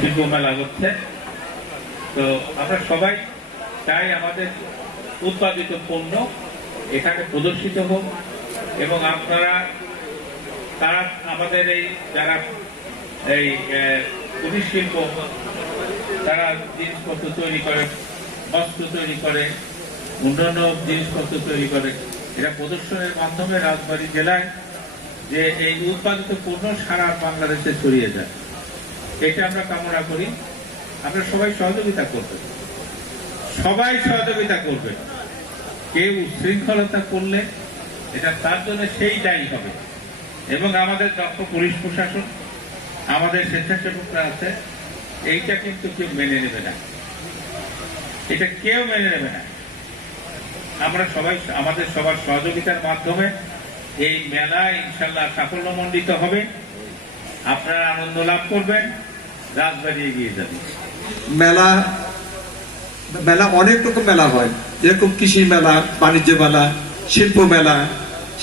শিল্প মেলা হচ্ছে। তো আমরা সবাই চাই আমাদের উৎপাদিত পণ্য এখানে প্রদর্শিত হোক এবং আপনারা, তারা আমাদের এই যারা এই কুটির শিল্প, তারা জিনিসপত্র তৈরি করে, বস্ত্র তৈরি করে, অন্যান্য জিনিসপত্র তৈরি করে, এটা প্রদর্শনের মাধ্যমে রাজবাড়ী জেলায় যে এই উৎপাদিত পণ্য সারা বাংলাদেশে ছড়িয়ে যায়। এটা আমরা কামনা করি। আমরা সবাই সহযোগিতা করবেন সবাই সহযোগিতা করবে। কেউ উশৃঙ্খলতা করলে এটা তার জন্য সেই দায়ী হবে। এবং আমাদের দক্ষ পুলিশ প্রশাসন, আমাদের স্বেচ্ছাসেবকরা আছে, এইটা কিন্তু কেউ মেনে নেবে না। এটা কেউ মেনে নেবে না। আমরা সবাই, আমাদের সবার সহযোগিতার মাধ্যমে এই মেলা ইনশাল্লাহ সাফল্যমণ্ডিত হবে। আপনারা আনন্দ লাভ করবেন। রাজবাড়ি এগিয়ে যাবে। মেলা মেলা অনেক রকম মেলা হয়। যেরকম কৃষি মেলা, বাণিজ্য মেলা, শিল্প মেলা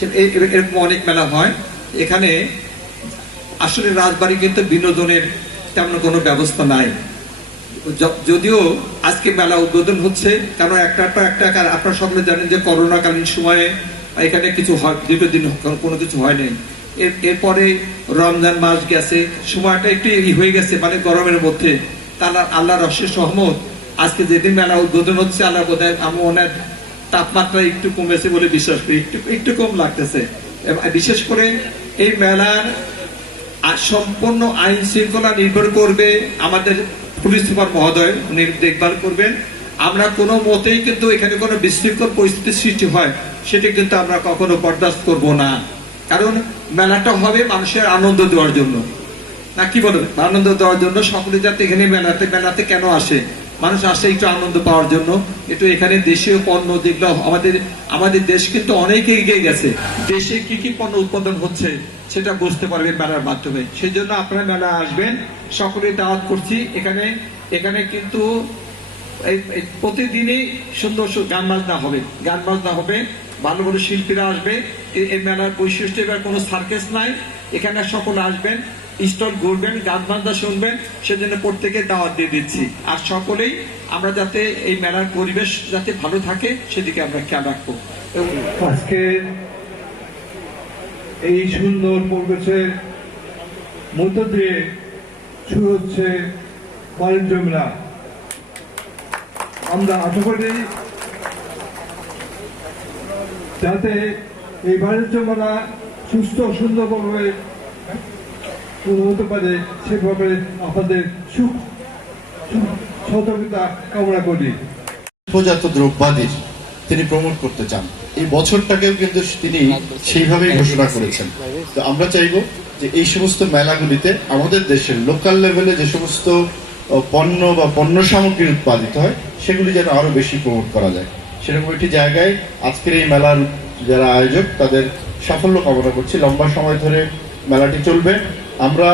এরকম অনেক মেলা হয়। এখানে আসলে রাজবাড়ি কিন্তু বিনোদনের তেমন কোনো ব্যবস্থা নাই। যদিও আজকে মেলা উদ্বোধন হচ্ছে কারণ একটা একটা আপনারা সকলে জানেন যে করোনাকালীন সময়ে এখানে কিছু হয় দুটো দিন কোনো- কোনো কিছু হয় নাই। এরপরে রমজান মাস গেছে, সময়টা একটু হয়ে গেছে মানে গরমের মধ্যে। তারা আল্লাহ রসের সহমত আজকে যেদিন মেলা উদ্বোধন হচ্ছে আল্লাহ বোধ আমি ওনার তাপমাত্রা একটু কমেছে বলে বিশ্বাস করি, একটু একটু কম লাগতেছে। বিশেষ করে এই মেলার সম্পূর্ণ আইন শৃঙ্খলা নির্ভর করবে আমাদের পুলিশ সুপার মহোদয়, উনি দেখভাল করবেন। আমরা কোনো মতেই কিন্তু এখানে কোনো বিশৃঙ্খল পরিস্থিতির সৃষ্টি হয়, সেটা কিন্তু আমরা কখনো বরদাস্ত করব না। কারণ মেলাটা হবে মানুষের আনন্দ দেওয়ার জন্য। না, কি বলবেন আনন্দ দেওয়ার জন্য সকলে যাতে এখানে মেলাতে মেলাতে কেন আসে? মানুষ আসে একটু আনন্দ পাওয়ার জন্য। একটু এখানে দেশীয় পণ্য যেগুলো আমাদের আমাদের দেশ কিন্তু অনেক এগিয়ে গেছে। দেশে কি কি পণ্য উৎপাদন হচ্ছে সেটা বুঝতে পারবে মেলার মাধ্যমে। সেই জন্য আপনারা মেলা আসবেন। সকলে দাওয়াত করছি। এখানে এখানে কিন্তু প্রতিদিনই সুন্দর গান বাজনা হবে। গান বাজনা হবে। ভালো ভালো শিল্পীরা আসবে। এই- মেলার বৈশিষ্ট্য এবার কোনো সার্কেস নাই। এখানে সকলে আসবেন স্টল ঘুরবেন গান বাজনা শুনবেন, সেজন্য প্রত্যেকে দাওয়াত দিয়ে দিচ্ছি। আর সকলেই আমরা যাতে এই মেলার পরিবেশ যাতে ভালো থাকে, সেদিকে আমরা খেয়াল রাখব। আজকে এই সুন্দর পরিবেশের মধ্য দিয়ে শুরু হচ্ছে আমরা আশা করি যাতে এই বাণিজ্য মেলা সুস্থ সুন্দরভাবে হতে পারে, সেভাবে আপনাদের সুখ সহযোগিতা কামনা করি। উপজাত দ্রব্যাদির তিনি প্রমোট করতে চান। এই বছরটাকেও কিন্তু তিনি সেইভাবেই ঘোষণা করেছেন। তো আমরা চাইব যে এই সমস্ত মেলাগুলিতে আমাদের দেশের লোকাল লেভেলে যে সমস্ত পণ্য বা পণ্য সামগ্রী উৎপাদিত হয়, সেগুলি যেন আরও বেশি প্রমোট করা যায়। সেরকম একটি জায়গায় আজকের এই মেলার যারা আয়োজক, তাদের সাফল্য কামনা করছি। লম্বা সময় ধরে মেলাটি চলবে। আমরা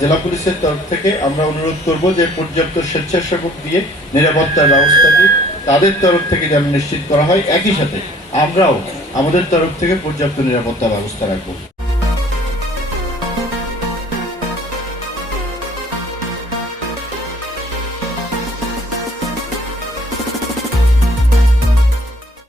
জেলা পুলিশের তরফ থেকে আমরা অনুরোধ করব যে পর্যাপ্ত স্বেচ্ছাসেবক দিয়ে, নিরাপত্তার ব্যবস্থাটি তাদের তরফ থেকে যেন নিশ্চিত করা হয়। একই সাথে আমরাও আমাদের তরফ থেকে পর্যাপ্ত নিরাপত্তা ব্যবস্থা রাখব।